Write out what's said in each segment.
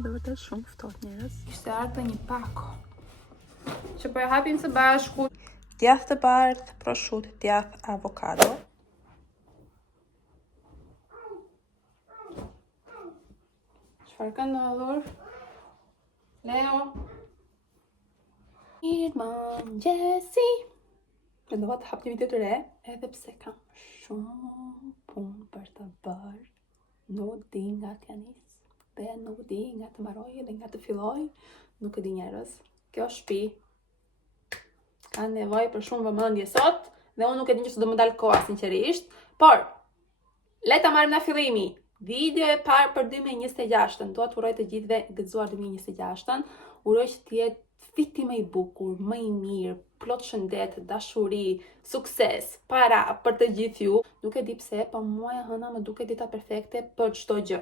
me dhe vërtet shumë ftohtë njerëz. Ishte ardhe një pako që po e hapim së bashku. Djath të bardhë, prosciutto, djath avokado. Çfarë ka ndodhur? Leo. Mirëmëngjesi. Mendova të hap një video të re, edhe pse kam shumë punë për të bërë. Nuk di nga t'ja nis, dhe nuk di nga të mbaroj dhe nga të filloj, nuk e di njerëz. Kjo shtëpi ka nevojë për shumë vëmendje sot, dhe unë nuk e di që do më dal koha sinqerisht, por le ta marrim nga fillimi. Video e parë për 2026-ën, dua të uroj të gjithëve gëzuar 2026-ën, uroj që të jetë viti më i bukur, më i mirë, plot shëndet, dashuri, sukses, para për të gjithë ju. Nuk e di pse, po mua e hëna më duket dita perfekte për çdo gjë,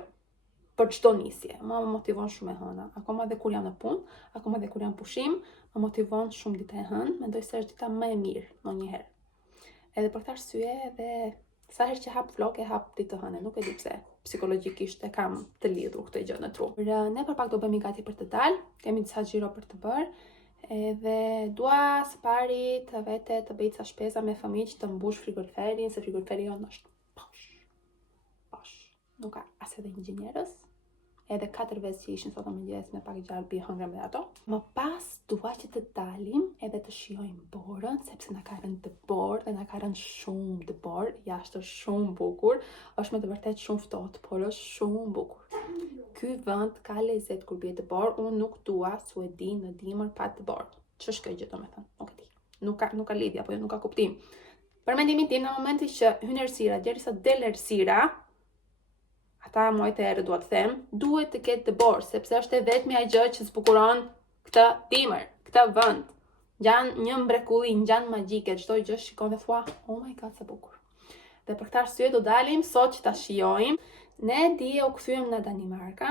për çdo nisje. Mua më motivon shumë e hëna, akoma dhe kur jam në punë, akoma dhe kur jam pushim, më motivon shumë dita e hënë, mendoj se është dita më e mirë ndonjëherë. Edhe për këtë arsye, edhe sa herë që hap vlog e hap ditë të hënë, nuk e di pse. Psikologjikisht e kam të lidhur këtë gjë në tru. Ne për pak do bëhemi gati për të dalë, kemi disa xhiro për të bërë, edhe dua së pari të vete të bëj ca shpesa me fëmijë që të mbush frigoriferin, se frigoriferi jonë është posh. Nuk ka as edhe një gjë njerëz. Edhe 4 vezë që ishin sot në mëngjes me pak gjallë bi hëngrem me ato. Më pas dua që të dalim edhe të shijojmë borën, sepse na ka rënë dëbor dhe na ka rënë shumë dëbor, jashtë është shumë bukur, është me të vërtet shumë ftohtë, por është shumë bukur. Ky vend ka lezet kur bie dëbor, unë nuk dua Suedi në dimër pa dëbor. Ç'është kjo gjë domethënë? Nuk e di. Nuk ka lidhje apo nuk ka kuptim. Për mendimin tim, në momentin që hyn errësira, derisa del errësira, ata muajt e erë dua të them, duhet të ketë dëbor, sepse është e vetmja gjë që zbukuron këtë dimër, këtë vend. Ngjan një mrekulli, ngjan magjike, çdo gjë shikon dhe thua, oh my god, sa bukur. Dhe për këtë arsye do dalim sot që ta shijojmë. Ne dje u kthyem në Danimarka.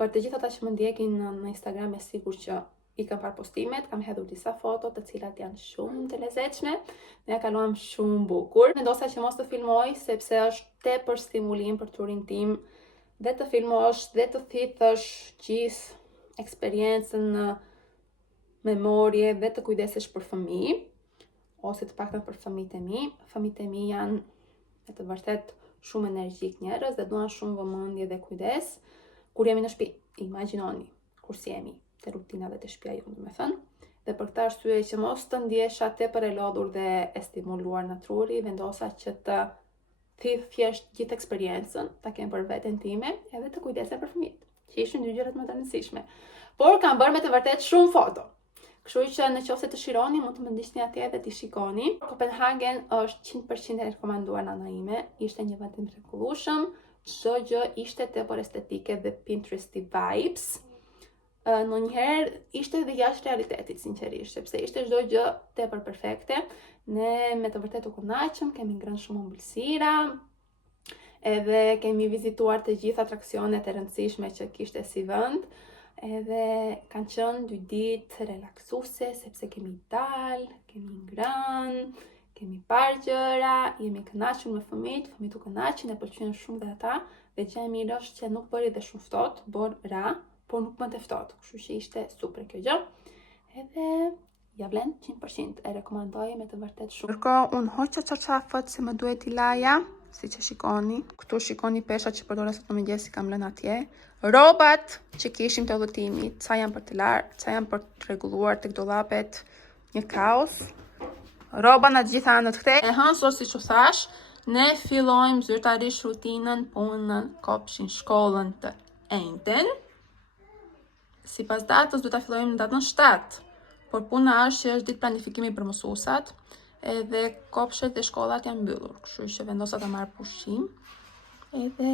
Për të gjithë ata që më ndjekin në Instagram, e sigur që i kam parë postimet, kam hedhur disa foto të cilat janë shumë të lezetshme. Ne kaluam shumë bukur. Vendosa që mos të filmoj sepse është tepër stimulim për turin tim, dhe të filmosh dhe të thithësh gjithë eksperiencën në memorje dhe të kujdesesh për fëmijë, ose të paktën për fëmijët e mi. Fëmijët e mi janë me të vërtet shumë energjik njerëz dhe duan shumë vëmendje dhe kujdes kur jemi në shtëpi. Imagjinoni kur si jemi te rutina dhe te shtëpia jonë, domethënë. Dhe për këtë arsye që mos të ndjesha tepër e lodhur dhe e stimuluar nga truri, vendosa që të thith thjesht gjithë eksperiencën, ta kem për veten time, edhe të kujdesem për fëmijët, që ishin dy gjërat më të rëndësishme. Por kam bërë me të vërtet shumë foto. Kështu që nëse të shironi, mund të më ndiqni atje dhe t'i shikoni. Kopenhagen është 100% e rekomanduar nga ana ime, ishte një vend i mrekullueshëm, çdo gjë ishte tepër estetike dhe Pinteresti vibes. Ndonjëherë ishte edhe jashtë realitetit, sinqerisht, sepse ishte çdo gjë tepër perfekte. Ne me të vërtetë u kënaqëm, kemi ngrënë shumë ëmbëlsira, edhe kemi vizituar të gjitha atraksionet e rëndësishme që kishte si vend, edhe kanë qenë 2 ditë relaksuese, sepse kemi dalë, kemi ngrënë, kemi parë gjëra, jemi kënaqur me fëmijët u kënaqin, e pëlqyen shumë dhe ata, dhe gjë e mirë është që nuk bëri dhe shumë ftohtë, ra, por nuk më të ftohtë, kështu që ishte super kjo gjë. Edhe ja vlen 100%, e rekomandoj me të vërtet shumë. Ndërkohë unë hoqa çarçafët se më duhet i laja, siç e shikoni. Këtu shikoni peshat që përdora sot në mëngjes i kam lënë atje. Rrobat që kishim të udhëtimit, ca janë për të larë, ca janë për të rregulluar tek dollapet, një kaos. Rroba në të gjitha anët këtej. E hënë sot siç u thash, ne fillojmë zyrtarisht rutinën, punën, kopshin, shkollën të ejten. Sipas datës do ta fillojmë në datën 7, por puna është që është ditë planifikimi për mësuesat, edhe kopshet e shkollat janë mbyllur, kështu që vendosa ta marr pushim. Edhe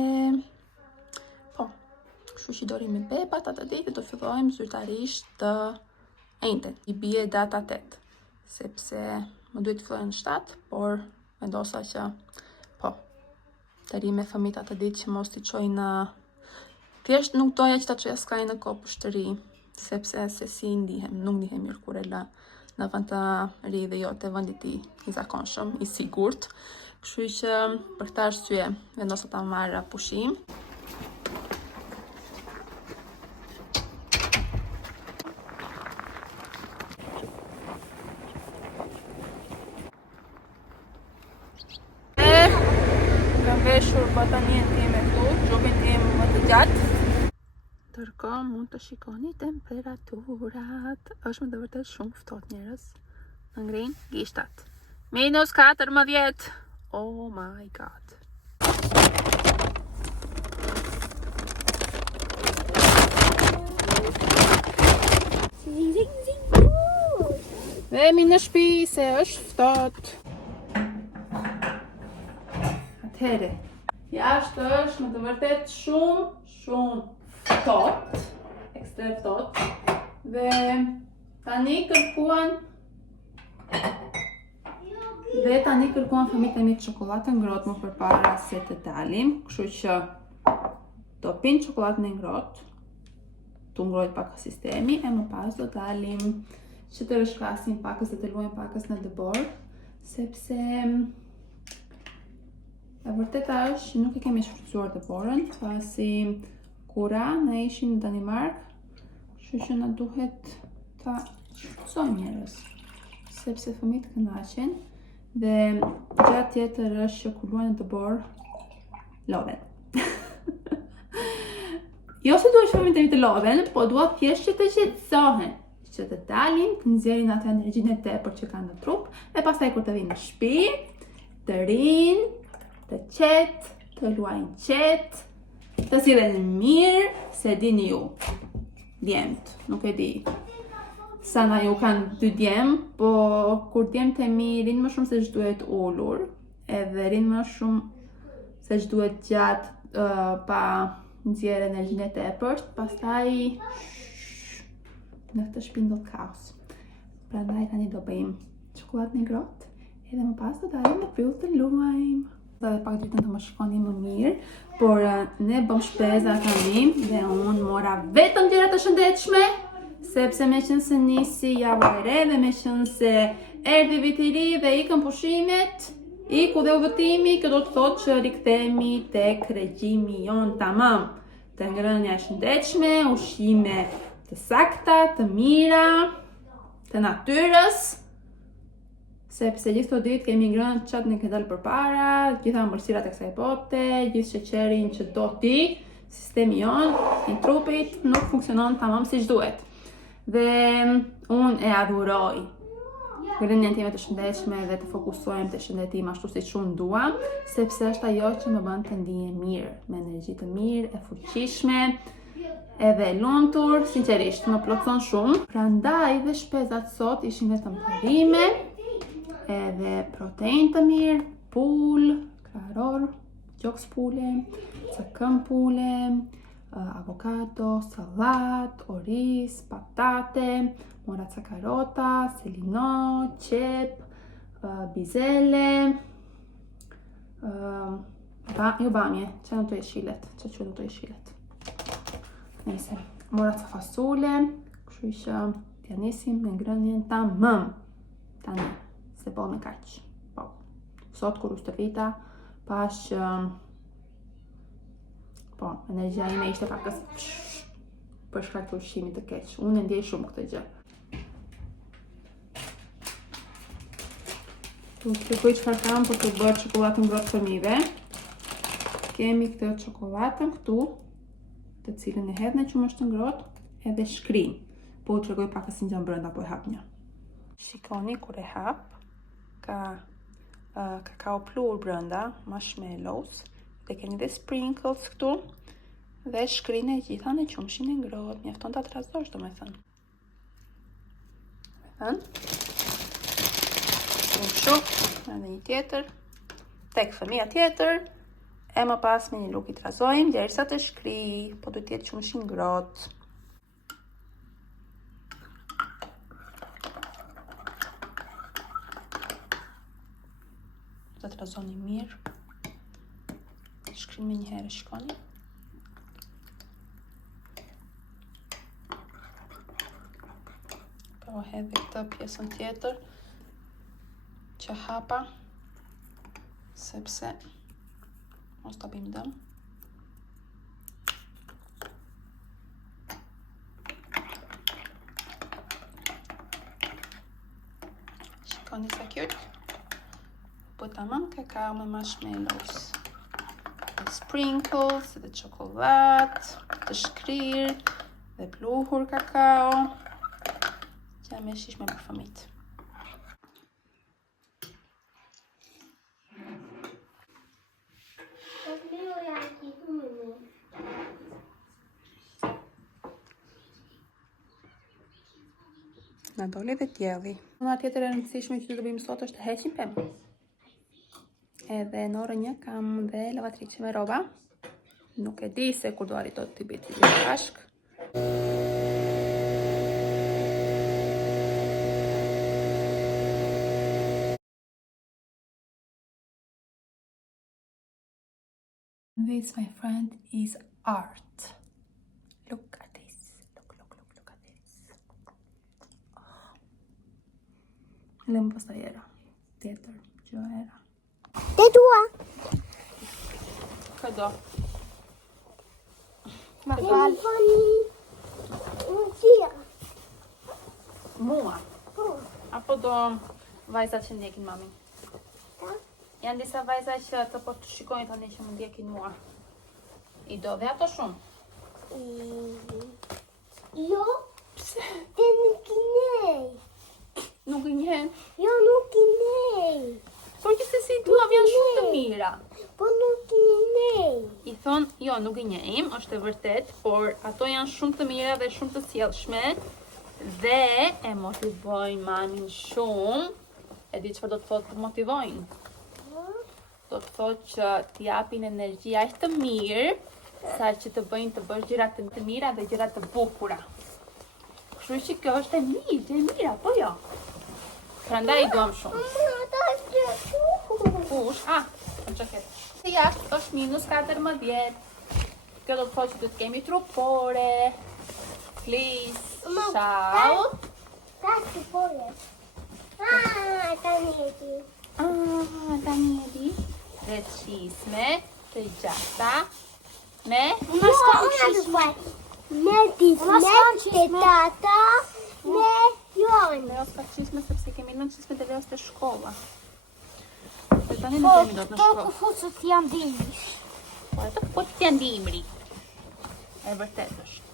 kështu që dori me bebat atë ditë do fillojmë zyrtarisht të ejten. I bie data 8, sepse më duhet të fillojmë në 7, por vendosa që të ri me fëmijët atë ditë që mos t'i çoj në thjesht nuk doja që ta çoja skaj në kopsht të ri, sepse se si ndihem, nuk ndihem mirë kur e lë në vend të ri dhe jo te vendi i zakonshëm, i sigurt. Kështu që për këtë arsye vendosa ta marr pushim. kam veshur batanien time këtu, xhopin tim më të gjatë. Ndërkohë mund të shikoni temperaturat. Është me të vërtet shumë ftohtë njerëz. Ngrin gishtat. -14. Oh my god. Vemi në shtëpi se është ftohtë. Atëherë, jashtë është me të vërtet shumë ftohtë, ekstrem ftohtë. Dhe tani kërkuan fëmijët e mi çokoladë ngrohtë më përpara se të dalim, kështu që do pinë çokoladën e ngrohtë, tu ngrohet pak sistemi e më pas do dalim që të rishkasim pakës dhe të luajmë pakës në dëbor, sepse e vërteta është që nuk e kemi shfrytzuar dëborën, pasi kura ne ishim në Danimark, kështu që na duhet ta shfrytëzojmë njerëz, sepse fëmijët kënaqen dhe gjë tjetër është që kur luajnë në dëbor lodhen. Jo se duhet fëmijët e mi të lodhen, po duhet thjesht që të qetësohen, që të dalin, të nxjerrin atë energjinë e tepër që kanë në trup, e pastaj kur të vinë në shtëpi, të rinë, të qetë, të luajnë qetë, të sillen mirë, se dini ju, djemt, nuk e di sa na ju kanë 2 djem, po kur djemt e mi rinë më shumë se ç'duhet ulur, edhe rinë më shumë se ç'duhet gjatë pa nxjerrë energjinë e tepërt, pastaj në këtë shtëpi ndodh kaos. Prandaj tani do bëjmë çokoladën e ngrohtë, edhe më pas do dalim në pyll të luajmë. Dhe pak ditën të më shikoni më mirë, por ne bëm shpeza tani dhe unë mora vetëm gjëra të shëndetshme, sepse me qenë se nisi java e re dhe me qenë se erdhi viti i ri dhe ikën pushimet, iku dhe udhëtimi, kjo do të thotë që rikthehemi tek regjimi jon tamam, të ngrënia e shëndetshme, ushqime të sakta, të mira, të natyrës, sepse gjithë këto ditë kemi ngrënë çat ne ke dalë përpara, gjitha ëmbëlsirat e kësaj bote, gjithë sheqerin që do ti, sistemi jon i trupit nuk funksionon tamam siç duhet. Dhe unë e adhuroj ngrënien time të shëndetshme dhe të fokusohem te shëndeti im ashtu siç unë dua, sepse është ajo që më bën të ndihem mirë, me energji të mirë, e fuqishme, edhe lumtur, sinqerisht më plotson shumë. Prandaj dhe shpezat sot ishin vetëm perime, edhe protein të mirë, pul, karor, gjoks pule, cakëm pule, avokado, sallat, oriz, patate, mora ca karota, selino, qep, bizele, jo bamje, që në të jeshilet, që në të jeshilet. Nise, mora ca fasule, kështu që t'ja nisim me ngrënien tamam, tani, se po me kaq. Po, sot kur u stërvita, pash që po, energjia ime ishte pakës për shkak të ushqimit të keq. Unë e ndjej shumë këtë gjë. Tu të shpjegoj çfarë kam për të bërë çokoladën ngrohtë fëmijëve. Kemi këtë çokoladën këtu, të cilën e hedh në që më është ngrohtë, edhe shkrim. Po u tregoj pakës si ngjan brenda po e hap një. Shikoni kur e hap, ka kakao plur brenda, marshmallows, dhe keni dhe sprinkles këtu, dhe shkrin e gjitha në qumshin e ngrohtë, mjafton ta trazosh domethënë. Kështu, edhe një tjetër, tek fëmia tjetër, e më pas me një luk i trazojmë derisa të shkri, po duhet të jetë qumshi ngrohtë. Do të trazoni mirë. Shkrim me një herë, shikoni. Po hedh këtë pjesën tjetër që hapa, sepse mos ta bëjmë dëm. Shikoni sa cute. Po tamam kakao me marshmallows. sprinkles, dhe çokollat, të shkrirë, dhe pluhur kakao, që jam e shishme për fëmijët. Na doli dhe djelli. Puna tjetër e rëndësishme që do bëjmë sot është të heqim pemë. Edhe në orën 1 kam dhe lavatriçe me rroba. Nuk e di se kur do arritot t'i bëj të gjithë bashk. This, my friend, is art. Look at this. Look at this. Lëmë pastaj era. Tjetër, gjë era. Te tua. Këdo. Ma fani un tia. Mua. Apo do vajzat që ndjekin mamin? Janë disa vajza që të po të shikojnë tani që më ndjekin mua. I do dhe ato shumë? Jo. Pse? Te nuk I nej. Nuk I njehen. Jo, nuk I nej. Por gjithsesi duam janë shumë të mira. Po nuk I nej. I thon, jo, nuk I njehim, është e vërtet, por ato janë shumë të mira dhe shumë të sjellshme dhe e motivojnë mamin shumë. E di çfarë do të thotë të motivojnë? Do të thotë që t'i japin energji aq të mirë sa që të bëjnë të bësh gjëra të mira dhe gjëra të bukura. Kështu që kjo është e mira, po jo. Prandaj I duam shumë. Kush? Në xhaket. Se jashtë është -14. Kjo do të thotë që do të kemi trupore. Please, ciao. Taci pole. Tani Tani dhe qisme, të gjata, me una squadra. Me tata, me Jon. Leo s'ka qisme sepse kemi nën qisme të Leos të shkolla. Dhe tani nuk kemi dot në shkollë. Fusët janë dimri. Po ato po të janë dimri. E vërtet është.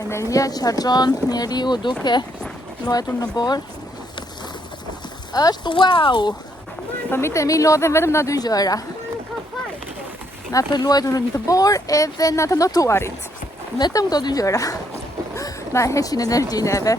Energia qarxhon njeriu duke luajtur në borë. Është wow! Fëmijët e mi lodhen vetëm nga 2 gjëra. Nga të luajtur në të borë edhe nga të notuarit. Vetëm këto 2 gjëra. Na heqin energjinë neve.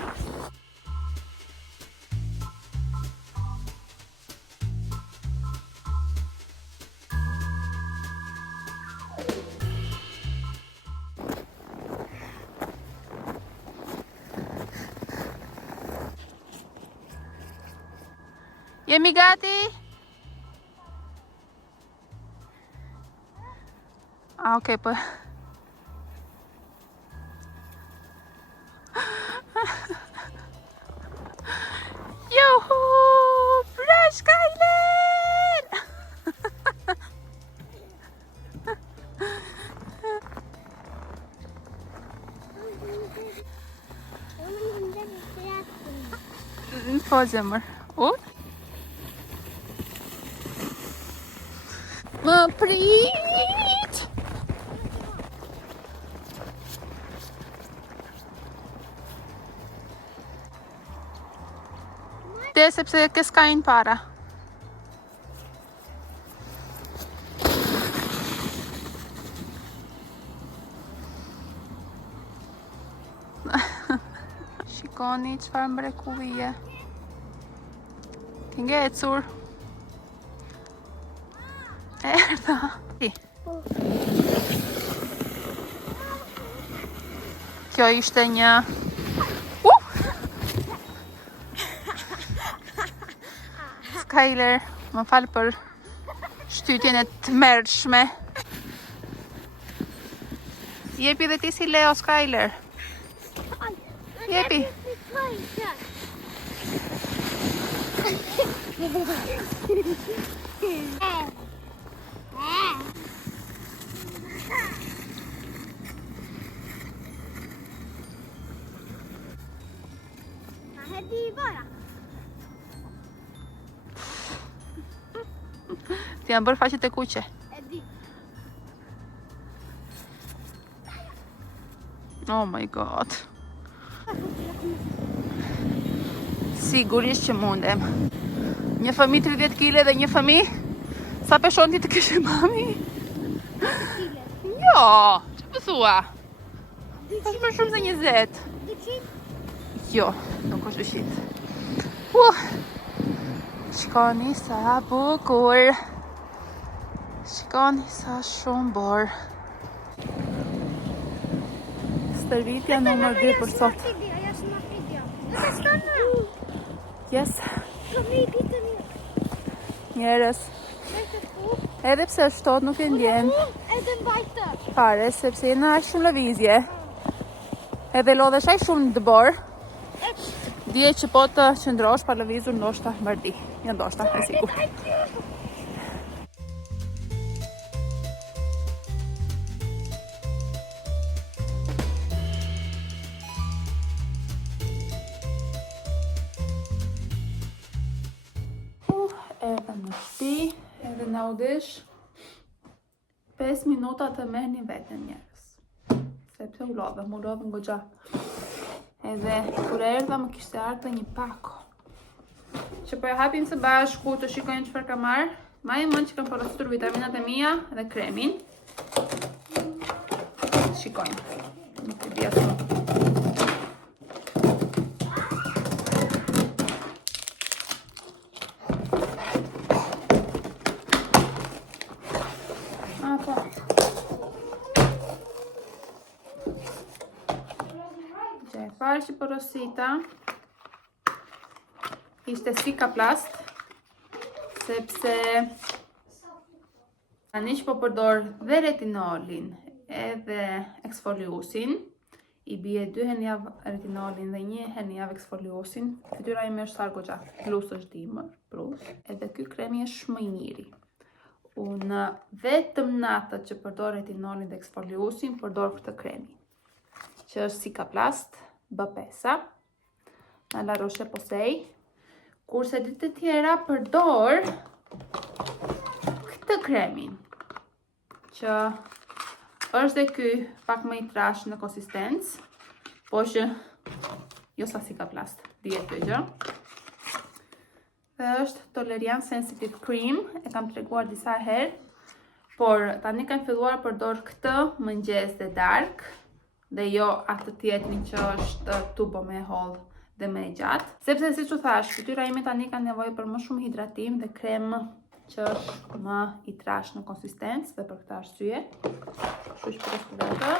Jemi gati? Okej, po. Juhu! Bra Skyler! Po zemër. Më prit! Te sepse ke s'kajnë para. Shikoni çfarë mrekullie. Ti ngecur. Erdha. Kjo ishte një Skyler, më falë për shtytjen e të merdshme. Jepi dhe ti si Leo, Skyler. Jepi. di vara. Ti janë bërë faqet e kuqe. E di. Oh my god. Sigurisht që mundem. Një fëmijë 30 kg dhe një fëmijë. Sa peshon ti të kishe mami? Jo, që më thua? Është më shumë se 20. 200? Jo, nuk është 200. Shikoni sa bukur. Shikoni sa shumë borë. Stërvitja numër 2 për sot. Ajo është në video. Në të shtonë? Yes, Këmi i bitë një. njerës. Edhe pse shtot nuk e ndjen Edhe mbajtë. fare, sepse jena aq shumë lëvizje. Edhe lodhesh aq shumë në borë. Dje që po të qëndrosh pa lëvizur ndoshta mërdi. Jo ndoshta, e sigurt. Edhe në shtëpi, edhe na u dish 5 minuta të merrni veten njerëz. Sepse u lodhëm goxha. Edhe kur erdha më kishte ardhur një pako. Që po e hapim së bashku të shikojmë çfarë ka marrë. Majë mend që kam porositur vitaminat e mia dhe kremin. Shikojmë. Nuk e di asnjë. Parë që porosita ishte Cicaplast, sepse tani që po përdor dhe retinolin edhe eksfoliusin, i bie 2 herë në javë retinolin dhe 1 herë në javë eksfoliusin, fytyra ime është sarë goxha, plus është dimër, plus, edhe ky kremi është më i miri. Unë vetëm natët që përdor retinolin dhe eksfoliusin, përdor këtë kremi, që është Cicaplast B5 në La Roche-Posay, kurse ditë të tjera përdor këtë kremin, që është dhe ky pak më i trash në konsistencë, po që jo sa Cicaplast, dihet kjo gjë. Dhe është Tolerian Sensitive Cream, e kam treguar disa herë, por tani kam filluar përdor këtë mëngjes dhe dark, dhe jo atë tjetrin që është tubo me holl dhe me gjatë. Sepse siç u thash, fytyra ime tani ka nevojë për më shumë hidratim dhe krem që është më i trash në konsistencë dhe për këtë arsye. Kështu që për këtë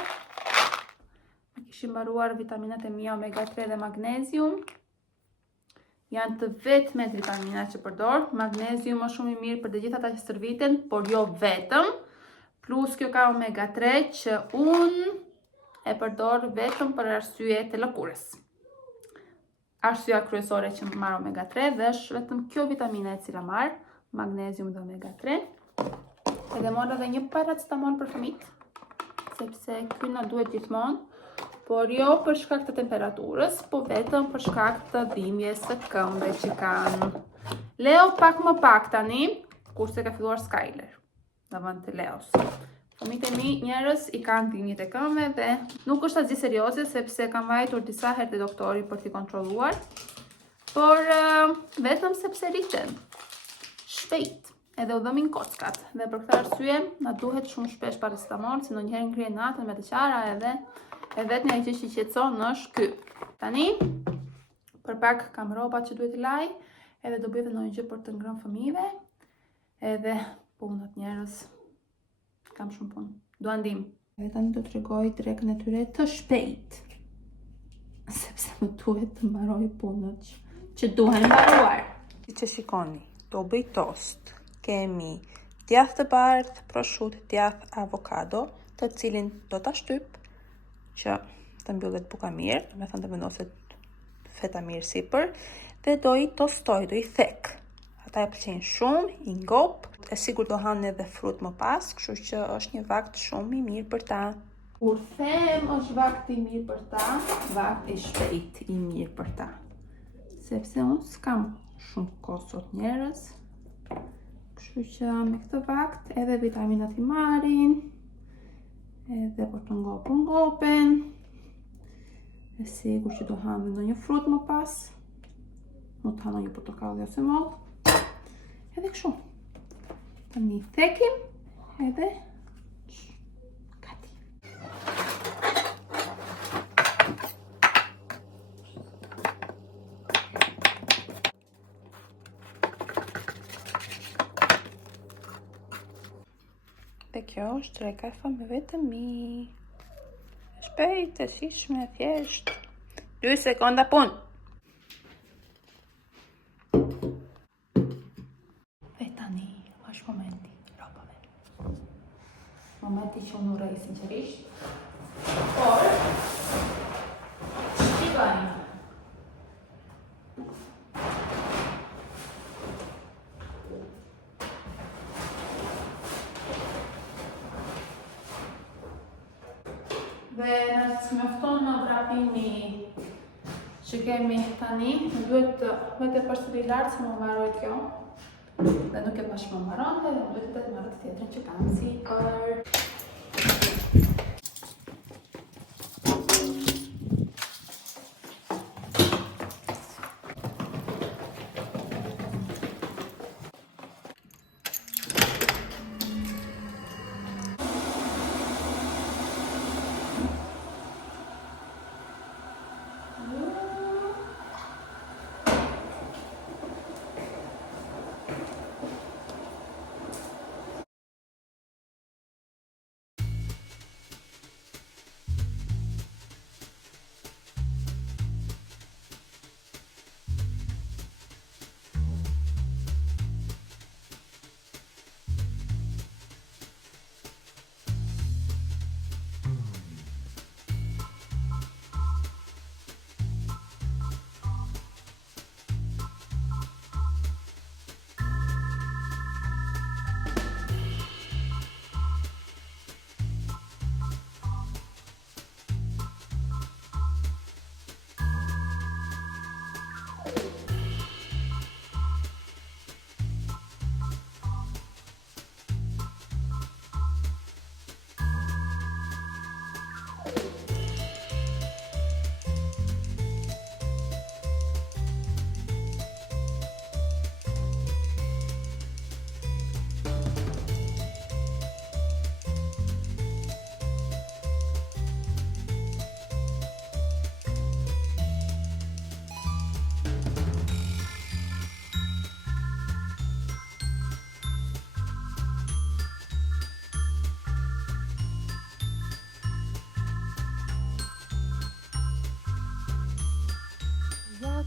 kishim mbaruar vitaminat e mia omega 3 dhe magnezium. Janë të vetmet vitaminat që përdor. Magnezium është shumë i mirë për të gjithë ata që stërviten, por jo vetëm. Plus kjo ka omega 3 që unë e përdor vetëm për arsye të lëkurës. Arsyeja kryesore që marr omega 3 dhe është vetëm kjo vitamina e cila marr, magnezium dhe omega 3. Edhe mora dhe një paracetamol për fëmijët, sepse ky na duhet gjithmonë, por jo për shkak të temperaturës, po vetëm për shkak të dhimbjes së këmbëve që kanë. Leo pak më pak tani, kurse ka filluar Skyler në vend të Leos. Fëmijët e mi njerëz i kanë dhimbjet e këmbëve dhe nuk është asgjë serioze sepse kam vajtur disa herë te doktori për t'i kontrolluar, por vetëm sepse rriten shpejt edhe u dëmin kockat dhe për këtë arsye na duhet shumë shpesh paracetamol, si ndonjëherë ngrihen natën me të qara edhe e vetmja gjë që qetëson është ky. Tani për pak kam rrobat që duhet i laj, edhe do bëj edhe ndonjë gjë për të ngrënë fëmijëve, edhe punët njerëz. Kam shumë punë. Dua ndihmë. Edhe tani do t'rregoj drekën e tyre të shpejt. Sepse më duhet të mbaroj punët që duhen mbaruar. Siç e shikoni, do bëj tost. Kemi djath të bardhë, prosciutto, djath avokado, të cilin do ta shtyp që të mbyllet buka mirë, do të thënë të vendoset feta mirë sipër, dhe do i tostoj, do i thek. Ata e pëlqejnë shumë, i ngop, e sigur do hanë edhe frut më pas, kështu që është një vakt shumë i mirë për ta. Kur them është vakt i mirë për ta, vakt i shpejt i mirë për ta. sepse unë s'kam shumë kohë sot njerëz. Kështu që me këtë vakt edhe vitaminat i marrin, edhe për të ngopen. E sigur që do hanë dhe ndonjë frut më pas. Mund të hanë ndonjë portokalli ose moll. Edhe kështu. Tani thekim edhe gati. Dhe kjo është 3 kafe me vetëm mi. Shpejt, e shishme, thjesht. 2 sekonda punë. Dhe tani është momenti robave. Momenti që unë urrej sinqerisht. Por shqipani. Dhe nësë mjafton në vrapimi që kemi tani, duhet vete përsëri lartë se më mbaroj kjo. Dhe nuk e bashkë më mbaron, dhe duhet të marrë të tjetërën që kam sipër.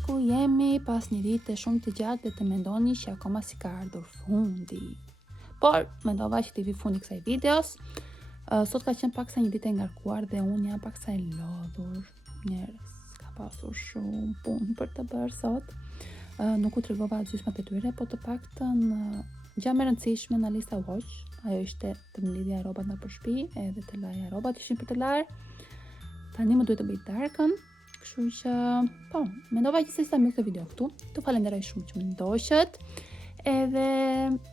Ku jemi pas një dite shumë të gjatë dhe të mendoni që akoma si ka ardhur fundi. Por, mendova që t'i vi fundi kësaj videos. Sot ka qenë paksa një ditë e ngarkuar dhe unë jam paksa e lodhur. Njerëz, ka pasur shumë punë për të bërë sot. Nuk u tregova gjysmat e tyre, po të paktën gjë më e rëndësishme në lista watch. Ajo ishte të më lidhja rrobat nga për shtëpi, edhe të laja rrobat ishin për të larë. Tani më duhet të bëj darkën. Kështu që, po, mendova gjithsesi ta mbyll këtë video këtu. Ju falenderoj shumë që më ndoqët. Edhe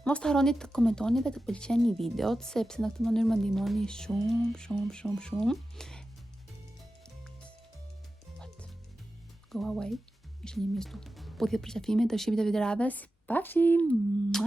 mos të harroni të komentoni dhe të pëlqeni videot, sepse në këtë mënyrë më ndihmoni shumë. What? Go away. Ishte një mjestu. Po t'jetë për qafime të shqipit e videoradhës. Pafshim!